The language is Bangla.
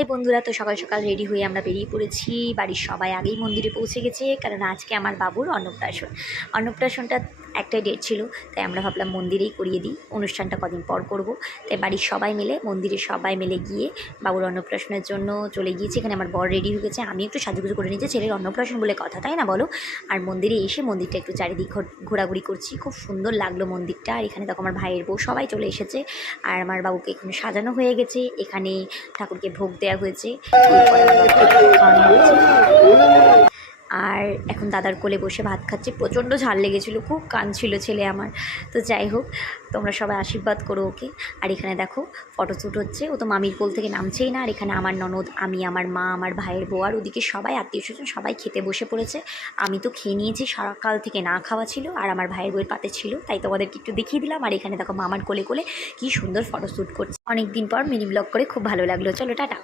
এই বন্ধুরা, তো সকাল সকাল রেডি হয়ে আমরা বেরিয়ে পড়েছি। বাড়ির সবাই আগেই মন্দিরে পৌঁছে গেছে, কারণ আজকে আমার বাবুর অন্নপ্রাশনটা একটাই ডেট ছিল। তাই আমরা ভাবলাম মন্দিরেই করিয়ে দিই, অনুষ্ঠানটা কদিন পর করব। তাই বাড়ির সবাই মিলে মন্দিরে সবাই মিলে গিয়ে বাবুর অন্নপ্রাশনের জন্য চলে গিয়েছি। এখানে আমার বর রেডি হয়ে গেছে, আমি একটু সাজুগুজু করে নিয়েছি, ছেলের অন্নপ্রাশন বলে কথা, তাই না বলো। আর মন্দিরে এসে মন্দিরটা একটু চারিদিক ঘোরাঘুরি করছি, খুব সুন্দর লাগলো মন্দিরটা। আর এখানে দেখো আমার ভাইয়ের বউ সবাই চলে এসেছে। আর আমার বাবুকে এখানে সাজানো হয়ে গেছে, এখানে ঠাকুরকে ভোগ দেওয়া হয়েছে, খাওয়ানো হয়েছে। আর এখন দাদার কোলে বসে ভাত খাচ্ছি। প্রচণ্ড ঝাল লেগেছিলো, খুব কাঁদছিল ছেলে আমার। তো যাই হোক, তোমরা সবাই আশীর্বাদ করো ওকে। আর এখানে দেখো ফটোশ্যুট হচ্ছে, ও তো মামির কোল থেকে নামছেই না। আর এখানে আমার ননদ, আমি, আমার মা, আমার ভাইয়ের বউ, আর ওদিকে সবাই আত্মীয় স্বজন সবাই খেতে বসে পড়েছে। আমি তো খেয়ে নিয়েছি, সকাল থেকে না খাওয়া ছিল, আর আমার ভাইয়ের বউয়ের পাতে ছিল, তাই তোমাদেরকে একটু দেখিয়ে দিলাম। আর এখানে দেখো মামার কোলে কোলে কী সুন্দর ফটোশ্যুট করছে। অনেক দিন পর মিনি ব্লগ করে খুব ভালো লাগলো। চলো টাটা।